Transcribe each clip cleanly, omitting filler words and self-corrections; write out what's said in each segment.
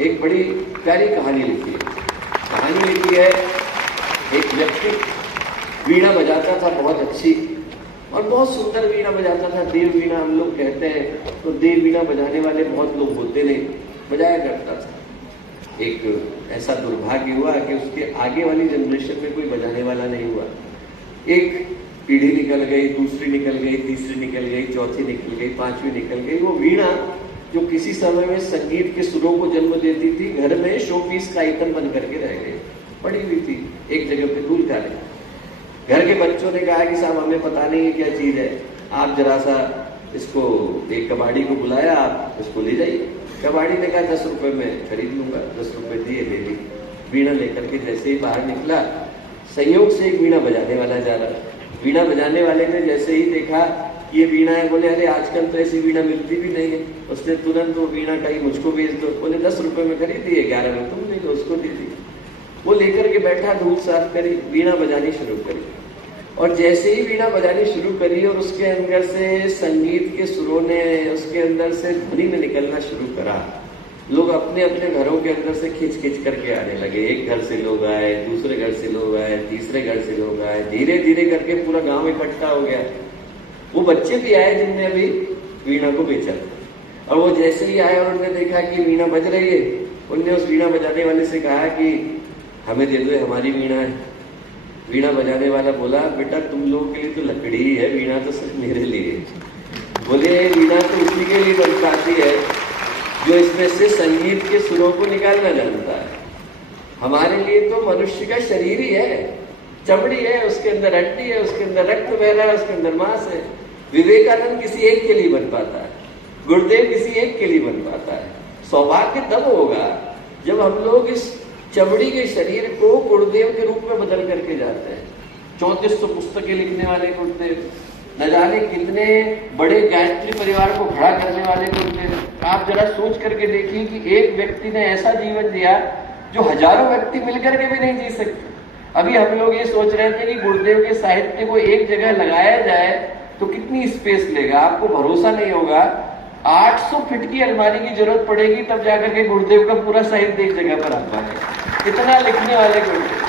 एक बड़ी प्यारी कहानी लिखी है। कहानी लिखी है, एक व्यक्ति वीणा बजाता था बहुत अच्छी और बहुत सुंदर वीणा बजाता था। देव वीणा हम लोग कहते हैं, तो देव वीणा बजाने वाले बहुत लोग होते नहीं, बजाया करता था। एक ऐसा दुर्भाग्य हुआ कि उसके आगे वाली जनरेशन में कोई बजाने वाला नहीं हुआ। एक पीढ़ी निकल गई, दूसरी निकल गई, तीसरी निकल गई, चौथी निकल गई, पांचवी निकल गई। वो वीणा जो किसी समय में संगीत के सुरों को जन्म देती थी, घर में शो पीस का आइटम बन करके रह गई, पड़ी हुई थी एक जगह पे दूर डाले। घर के बच्चों ने कहा कि साहब हमें पता नहीं है क्या चीज है, आप जरा सा इसको, एक कबाड़ी को बुलाया, आप इसको ले जाइए। कबाड़ी ने कहा 10 रुपए में खरीद लूंगा। 10 रुपए दिए, ले ली। वीणा लेकर के जैसे ही बाहर निकला, संयोग से एक वीणा बजाने वाला जा रहा। वीणा बजाने वाले ने जैसे ही देखा ये वीणा है, बोले अरे आजकल तो ऐसी वीणा मिलती भी नहीं है। उसने तुरंत वो वीणा कही मुझको बेच दो। बोले 10 रुपए में खरीद दी, 11 में तुम ले लो, उसको दे दी। वो लेकर के बैठा, धूल साफ करी, वीणा बजानी शुरू करी। और जैसे ही वीणा बजानी शुरू करी और उसके अंदर से संगीत के सुरों ने उसके अंदर से ध्वनि में निकलना शुरू करा, लोग अपने अपने घरों के अंदर से खींच खींच करके आने लगे। एक घर से लोग आए, दूसरे घर से लोग आए, तीसरे घर से लोग आए, धीरे धीरे करके पूरा गांव इकट्ठा हो गया। वो बच्चे भी आए जिनने अभी वीणा को बेचा, और वो जैसे ही आए और उन्होंने देखा कि वीणा बज रही है, उनने उस वीणा बजाने वाले से कहा कि हमें दे दो, हमारी वीणा है। वीणा बजाने वाला बोला बेटा तुम लोगों के लिए तो लकड़ी ही है, वीणा तो सिर्फ मेरे लिए। बोले वीणा तो उसी के लिए बन पाती है जो इसमें से संगीत के सुरों को निकालना जानता है। हमारे लिए तो मनुष्य का शरीर ही है, चमड़ी है, उसके अंदर हड्डी है, उसके अंदर रक्त बह रहा है, उसके अंदर मांस है। विवेकानंद किसी एक के लिए बन पाता है, गुरुदेव किसी एक के लिए बन पाता है। सौभाग्य तब होगा जब हम लोग इस चमड़ी के शरीर को गुरुदेव के रूप में बदल करके जाते हैं। 3400 पुस्तकें लिखने वाले गुरुदेव, न जाने कितने बड़े गायत्री परिवार को खड़ा करने वाले गुरुदेव। आप जरा सोच करके देखिए कि एक व्यक्ति ने ऐसा जीवन दिया जो हजारों व्यक्ति मिलकर के भी नहीं जी सकते। अभी हम लोग ये सोच रहे थे कि गुरुदेव के साहित्य को एक जगह लगाया जाए तो कितनी स्पेस लेगा। आपको भरोसा नहीं होगा, 800 फीट की अलमारी की जरूरत पड़ेगी तब जाकर के गुरुदेव का पूरा साहित्य एक जगह पर आ पाएगा। इतना लिखने वाले गुरुदेव,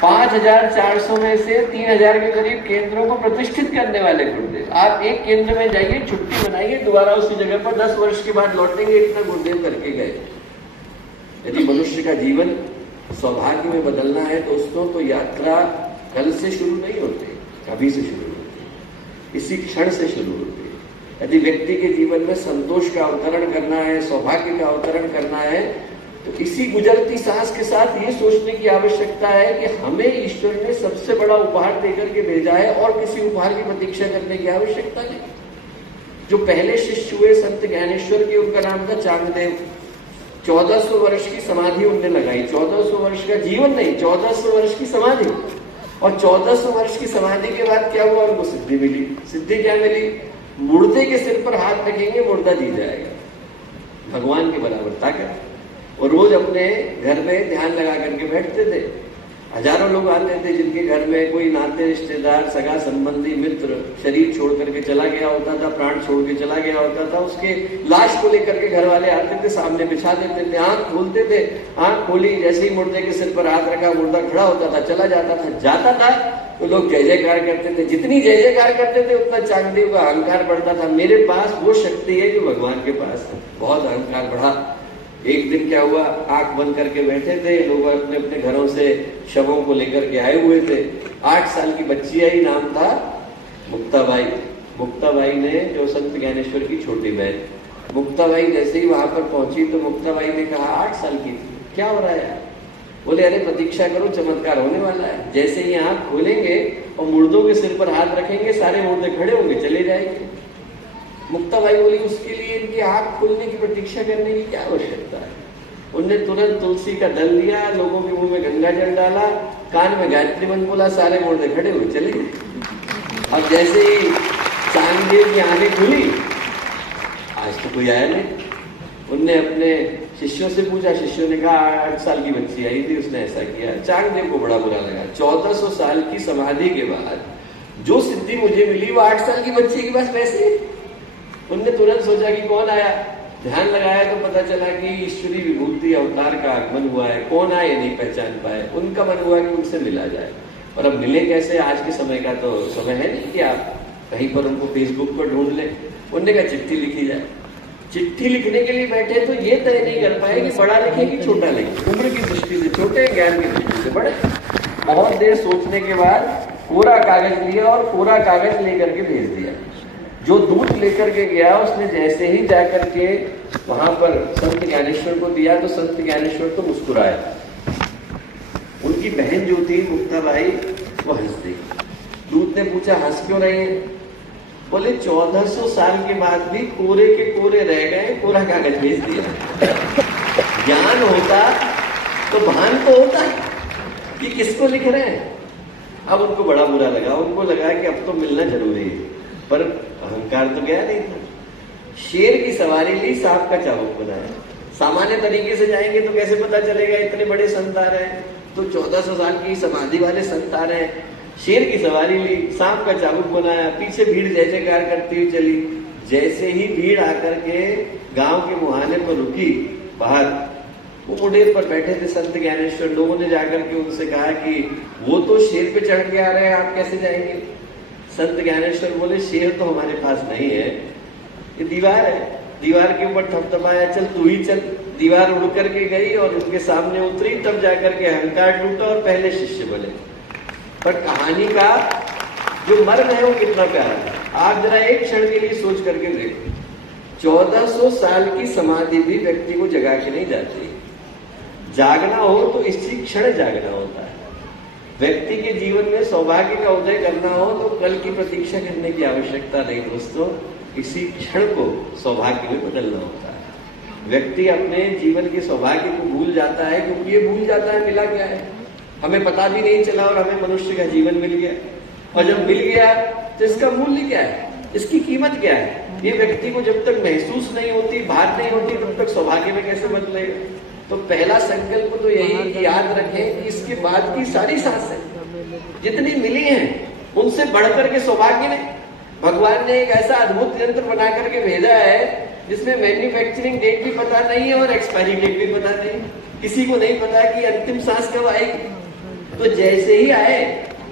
5400 में से 3000 के करीब केंद्रों को प्रतिष्ठित करने वाले गुरुदेव। आप एक केंद्र में जाइए, छुट्टी बनाइए, दोबारा उसी जगह पर 10 वर्ष के बाद लौटेंगे, इतना गुरुदेव करके गए। यदि मनुष्य का जीवन सौभाग्य में बदलना है दोस्तों, तो यात्रा कल से शुरू नहीं होती, कभी से शुरू होती, इसी क्षण से शुरू होती है। यदि व्यक्ति के जीवन में संतोष का अवतरण करना है, सौभाग्य का अवतरण करना है, तो इसी गुजरती सांस के साथ ये सोचने की आवश्यकता है कि हमें ईश्वर ने सबसे बड़ा उपहार देकर के भेजा है और किसी उपहार की प्रतीक्षा करने की आवश्यकता नहीं। जो पहले शिष्य हुए संत ज्ञानेश्वर के, उनका नाम था चांगदेव। 1400 वर्ष की समाधि उनने लगाई। 1400 वर्ष का जीवन नहीं, 1400 वर्ष की समाधि। और 1400 वर्ष की समाधि के बाद क्या हुआ, उनको सिद्धि मिली। सिद्धि क्या मिली? मुर्दे के सिर पर हाथ रखेंगे, मुर्दा जी जाएगा। भगवान के बराबर ताकत। और रोज अपने घर में ध्यान लगा करके बैठते थे। हजारों लोग आते थे जिनके घर में कोई नाते रिश्तेदार, सगा संबंधी, मित्र शरीर छोड़ करके चला गया होता था, प्राण छोड़ के चला गया होता था। उसके लाश को लेकर के घर वाले आते थे, सामने बिछा देते थे, आंख खोलते थे। आंख खोली, जैसे ही मुर्दे के सिर पर हाथ रखा, मुर्दा खड़ा होता था, चला जाता था। जाता था तो लोग जय जयकार करते थे। जितनी जय जयकार करते थे उतना चांगदेव का अहंकार बढ़ता था। मेरे पास वो शक्ति है जो भगवान के पास है। बहुत अहंकार बढ़ा। एक दिन क्या हुआ, आंख बंद करके बैठे थे, लोग अपने अपने घरों से शवों को लेकर के आए हुए थे। 8 साल की बच्ची आई, नाम था मुक्ताबाई। मुक्ताबाई ने, जो संत ज्ञानेश्वर की छोटी बहन, मुक्ताबाई जैसे ही वहां पर पहुंची तो मुक्ताबाई ने कहा, 8 साल की थी, क्या हो रहा है? बोले अरे प्रतीक्षा करो, चमत्कार होने वाला है। जैसे ही आंख खोलेंगे और मुर्दों के सिर पर हाथ रखेंगे, सारे मुर्दे खड़े होंगे, चले जाएंगे। मुक्ताबाई बोली उसके लिए इनकी आंख खोलने की प्रतीक्षा करने की क्या आवश्यकता है? उनने तुरंत तुलसी का दल लिया, लोगों के मुंह में गंगा जल डाला, कान में गायत्री मंत्र बोला, सारे मुर्दे खड़े हुए, चले गए। और जैसे ही चांगदेव की आंखें खुली, आज तो कोई आया नहीं। उनने अपने शिष्यों से पूछा, शिष्यों ने कहा 8 साल की बच्ची आई थी, उसने ऐसा किया। चांगदेव को बड़ा बुरा लगा। 1400 साल की समाधि के बाद जो सिद्धि मुझे मिली वो 8 साल की बच्ची के पास वैसे। उनने तुरंत सोचा कि कौन आया, ध्यान लगाया तो पता चला कि ईश्वरी विभूति अवतार का आगमन हुआ है, कौन आए नहीं पहचान पाए। उनका मन हुआ कि उनसे मिला जाए, और अब मिले कैसे? आज के समय का तो समय है नहीं कि आप कहीं पर उनको फेसबुक पर ढूंढ लें। उनने कहा चिट्ठी लिखी जाए। चिट्ठी लिखने के लिए बैठे तो ये तय नहीं कर पाए कि बड़ा लिखे कि छोटा लिखे। उम्र की दृष्टि से छोटे, ज्ञान की दृष्टि से बड़े। बहुत देर सोचने के बाद कोरा कागज लिया और कोरा कागज लेकर के भेज दिया। जो दूत लेकर के गया उसने जैसे ही जाकर के वहां पर संत ज्ञानेश्वर को दिया तो संत ज्ञानेश्वर तो मुस्कुराए। उनकी बहन जो थी मुक्ताबाई वो हंस दी। दूत ने पूछा हंस क्यों रही है? बोले 1400 साल के बाद भी कोरे के कोरे रह गए, कोरा कागज भेज दिया। ज्ञान होता तो भान तो होता कि किसको लिख रहे हैं। अब उनको बड़ा बुरा लगा, उनको लगा कि अब तो मिलना जरूरी है, पर अहंकार तो गया नहीं था। शेर की सवारी ली, सांप का चाबुक बनाया। सामान्य तरीके से जाएंगे तो कैसे पता चलेगा इतने बड़े संत आ रहे हैं? तो 1400 साल की समाधि वाले संत आ रहे हैं। शेर की सवारी ली, सांप का चाबुक बनाया, पीछे भीड़ जय जयकार करती हुई चली। जैसे ही भीड़ आकर के गांव के मुहाने पर रुकी, बाहर वो मुडेर पर बैठे थे संत ज्ञानेश्वर। लोगों ने जाकर के उनसे कहा कि वो तो शेर पे चढ़ के आ रहे हैं, आप कैसे जाएंगे? संत ज्ञानेश्वर बोले शेर तो हमारे पास नहीं है, ये दीवार है। दीवार के ऊपर थपथपाया, चल तू ही चल। दीवार उड़ करके गई और उनके सामने उतरी, तब जाकर के अहंकार टूटा और पहले शिष्य बने। पर कहानी का जो मर्म है वो कितना प्यारा था। आप जरा एक क्षण के लिए सोच करके देखो, 1400 साल की समाधि भी व्यक्ति को जगा के नहीं जाती। जागना हो तो इसी क्षण जागना होता है। व्यक्ति के जीवन में सौभाग्य का उदय करना हो तो कल की प्रतीक्षा करने की आवश्यकता नहीं दोस्तों, इसी क्षण को सौभाग्य में बदलना होता है। व्यक्ति अपने जीवन के सौभाग्य को भूल जाता है, क्योंकि ये भूल जाता है मिला क्या है। हमें पता भी नहीं चला और हमें मनुष्य का जीवन मिल गया, और जब मिल गया तो इसका मूल्य क्या है, इसकी कीमत क्या है, ये व्यक्ति को जब तक महसूस नहीं होती, बात नहीं होती, तब तक सौभाग्य में कैसे बदलेगा। तो पहला संकल्प तो यही कि याद रखें कि इसके बाद की सारी सांसें जितनी मिली हैं उनसे बढ़कर के सौभाग्य नहीं। भगवान ने एक ऐसा अद्भुत यंत्र बना करके भेजा है जिसमें मैन्युफैक्चरिंग डेट भी पता नहीं है और एक्सपायरी डेट भी पता नहीं। किसी को नहीं पता कि अंतिम सांस कब आएगी। तो जैसे ही आए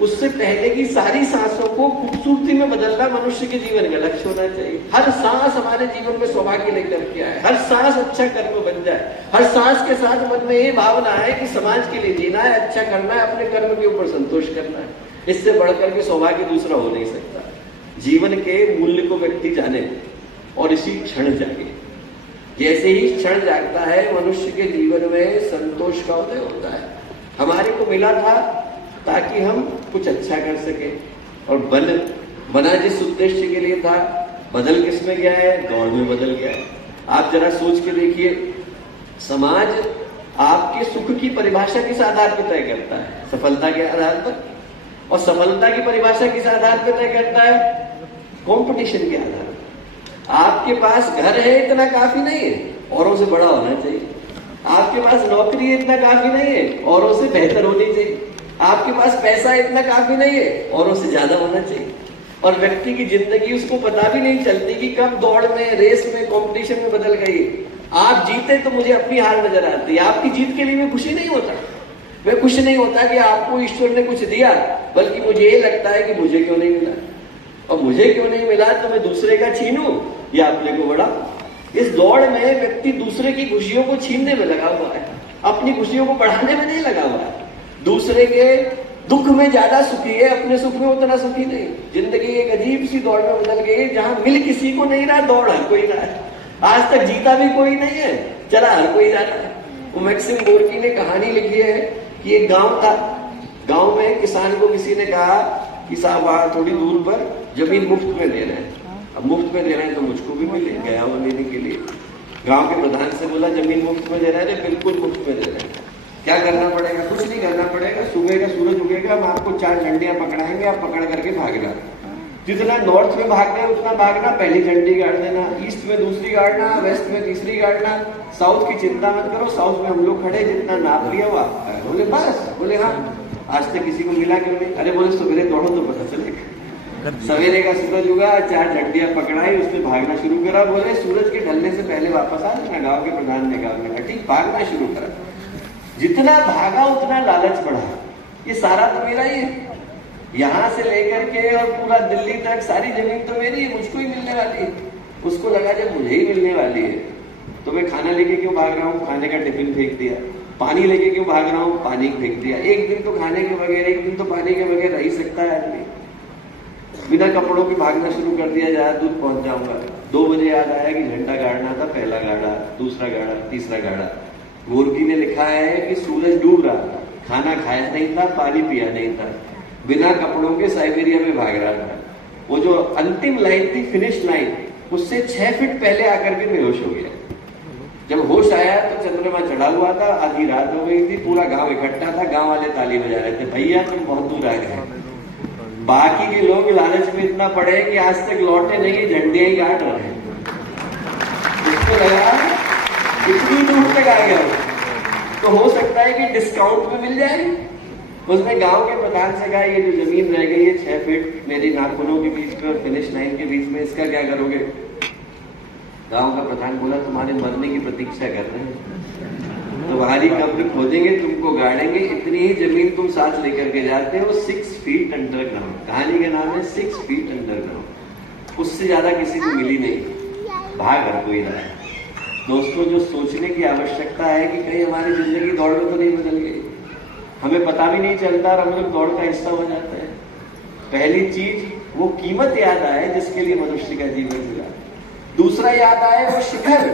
उससे पहले की सारी सांसों को खूबसूरती में बदलना मनुष्य के जीवन का लक्ष्य होना चाहिए। हर सांस हमारे जीवन में सौभाग्य लेकर के आए, हर सांस अच्छा कर्म बन जाए, हर सांस के साथ मन में ये भावना है कि समाज के लिए जीना है, अच्छा करना है, अपने कर्म के ऊपर संतोष करना है। इससे बढ़कर के सौभाग्य दूसरा हो नहीं सकता। जीवन के मूल्य को व्यक्ति जाने और इसी क्षण जागे। जैसे ही क्षण जागता है मनुष्य के जीवन में संतोष का उदय होता है। हमारे को मिला था ताकि हम कुछ अच्छा कर सके, और बना जिस उद्देश्य के लिए था, बदल किस में गया है? दौड़ में बदल गया है। आप जरा सोच के देखिए, समाज आपके सुख की परिभाषा किस आधार पर तय करता है? सफलता के आधार पर। और सफलता की परिभाषा किस आधार पर तय करता है? कंपटीशन के आधार पर। आपके पास घर है इतना काफी नहीं है, औरों से बड़ा होना चाहिए। आपके पास नौकरी है इतना काफी नहीं है, औरों से बेहतर होनी चाहिए। आपके पास पैसा इतना काफी नहीं है, औरों से ज्यादा होना चाहिए। और व्यक्ति की जिंदगी उसको पता भी नहीं चलती कि कब दौड़ में, रेस में, कंपटीशन में बदल गई। आप जीते तो मुझे अपनी हार नजर आती है, आपकी जीत के लिए मैं खुशी नहीं होता। मैं खुश नहीं होता कि आपको ईश्वर ने कुछ दिया, बल्कि मुझे ये लगता है कि मुझे क्यों नहीं मिला, और मुझे क्यों नहीं मिला तो मैं दूसरे का छीनूं या अपने को बढ़ा। इस दौड़ में व्यक्ति दूसरे की खुशियों को छीनने में लगा हुआ है, अपनी खुशियों को बढ़ाने में नहीं लगा हुआ है। दूसरे के दुख में ज्यादा सुखी है, अपने सुख में उतना सुखी नहीं। जिंदगी एक अजीब सी दौड़ में बदल गई है, जहां मिल किसी को नहीं रहा, दौड़ हर कोई रहा है। आज तक जीता भी कोई नहीं है, चला हर कोई जा रहा है। वो मैक्सिम गोर्की ने कहानी लिखी है कि एक गांव था, गांव में किसान को किसी ने कहा कि साहब वहां थोड़ी दूर पर जमीन मुफ्त में ले रहे हैं। अब मुफ्त में ले रहे हैं तो मुझको भी मिले, गया वो लेने के लिए। गांव के प्रधान से बोला जमीन मुफ्त में ले रहे हैं? बिल्कुल मुफ्त में ले रहे हैं। क्या करना पड़ेगा? कुछ नहीं करना पड़ेगा, सुबह का सूरज उगेगा, हम आपको 4 झंडियां पकड़ाएंगे, आप पकड़ करके भागना। जितना नॉर्थ में भागना है उतना भागना, पहली झंडी गाड़ देना, ईस्ट में दूसरी गाड़ना, वेस्ट में तीसरी गाड़ना, साउथ की चिंता मत करो, साउथ में हम लोग खड़े, जितना नाप लिया वो आपका है। बोले बस? बोले हाँ। आज तक किसी को मिला क्यों नहीं? अरे बोले सवेरे दौड़ो तो पता चलेगा। सवेरे का सूरज उगा, 4 झंडियां पकड़ाई, उसने भागना शुरू करा। बोले सूरज के ढलने से पहले वापस आ जाना। गांव के प्रधान ने कहा ठीक, भागना शुरू करा। जितना भागा उतना लालच बढ़ा। ये सारा तो मेरा ही है, यहां से लेकर के और पूरा दिल्ली तक सारी जमीन तो मेरी है, मुझको ही मिलने वाली है। उसको लगा जब मुझे ही मिलने वाली है तो मैं खाना लेके क्यों भाग रहा हूँ, खाने का टिफिन फेंक दिया। पानी लेके क्यों भाग रहा हूँ, पानी फेंक दिया। एक दिन तो खाने के बगैर, एक दिन तो पानी के बगैर रह ही सकता है आदमी। बिना कपड़ों के भागना शुरू कर दिया, ज्यादा दूर पहुंच जाऊंगा। 2 बजे याद आया कि झंडा गाड़ना था, पहला गाड़ा, दूसरा गाड़ा, तीसरा गाड़ा। गोरकी ने लिखा है कि सूरज डूब रहा था, खाना खाया नहीं था, पानी पिया नहीं था, बिना कपड़ों के साइबेरिया में भाग रहा था। वो जो अंतिम लाइन थी, फिनिश लाइन, उससे 6 फीट पहले आकर के बेहोश हो गया। जब होश आया तो चंद्रमा चढ़ा हुआ था, आधी रात हो गई थी, पूरा गांव इकट्ठा था। गांव वाले ताली बजा रहे थे, भैया तुम बहुत दूर आ गए। बाकी के लोग लालच में इतना पड़े कि आज तक लौटे नहीं, झंडियां ही गाड़ रहे हैं। उसको लगा इतनी दूर तक आ गया तो हो सकता है कि डिस्काउंट में मिल जाए। उसने गांव के प्रधान से कहा ये जो जमीन रह गई है 6 फीट मेरी नाखूनों के बीच में और फिनिश लाइन के बीच में, इसका क्या करोगे? गांव का प्रधान बोला तुम्हारे मरने की प्रतीक्षा कर रहे हैं, तुम्हारी कब्र खोदेंगे, तुमको गाड़ेंगे, इतनी ही जमीन तुम साथ लेकर के जाते हो 6 फीट अंडरग्राउंड। कहानी का नाम है 6 फीट अंडरग्राउंड। उससे ज्यादा किसी को मिली नहीं, भाग हर कोई रहा है। दोस्तों, जो सोचने की आवश्यकता है कि कहीं हमारी जिंदगी दौड़ में तो नहीं बदल गई, हमें पता भी नहीं चलता और हम लोग दौड़ का हिस्सा हो जाते हैं। पहली चीज वो कीमत याद आए जिसके लिए मनुष्य का जीवन हुआ। दूसरा याद आए वो शिखर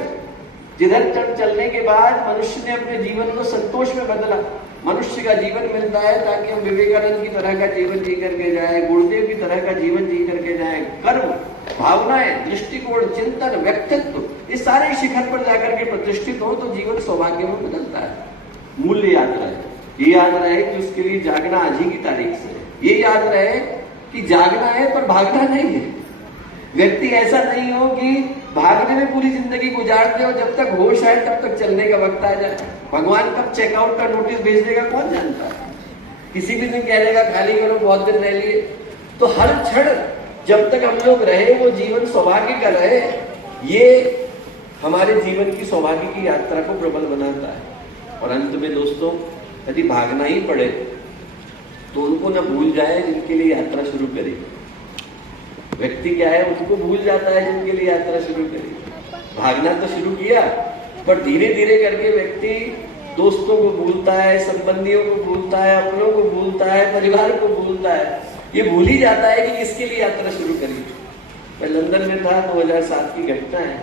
जिधर तक चलने के बाद मनुष्य ने अपने जीवन को संतोष में बदला। मनुष्य का जीवन मिलता है ताकि हम विवेकानंद की तरह का जीवन जी करके जाए, गुरुदेव की तरह का जीवन जी करके जाए। कर्म, भावनाएं, दृष्टिकोण, चिंतन, व्यक्तित्व, ये सारे शिखर पर जाकर के प्रतिष्ठित हो तो जीवन सौभाग्य में बदलता है। मूल्य याद रहे, ये याद रहे कि उसके लिए जागना आज ही की तारीख से। ये याद रहे कि जागना है पर भागना नहीं है। व्यक्ति ऐसा नहीं हो कि भागने में पूरी जिंदगी गुजार दे और जब तक होश आए तब तक चलने का वक्त आ जाए। भगवान कब चेकआउट का नोटिस भेज देगा कौन जानता है। किसी भी दिन कह देगा खाली करो, बहुत दिन रह लिए। तो हर क्षण जब तक हम लोग रहे वो जीवन सौभाग्य का रहे, ये हमारे जीवन की सौभाग्य की यात्रा को प्रबल बनाता है। और अंत में दोस्तों, यदि भागना ही पड़े तो उनको न भूल जाए जिनके लिए यात्रा शुरू करी। व्यक्ति क्या है, उसको भूल जाता है जिनके लिए यात्रा शुरू करी। भागना तो शुरू किया पर धीरे धीरे करके व्यक्ति दोस्तों को भूलता है, संबंधियों को भूलता है, अपनों को भूलता है, परिवार को भूलता है। ये भूल ही जाता है कि किसके लिए यात्रा शुरू करी। मैं लंदन में था, 2007 की घटना है।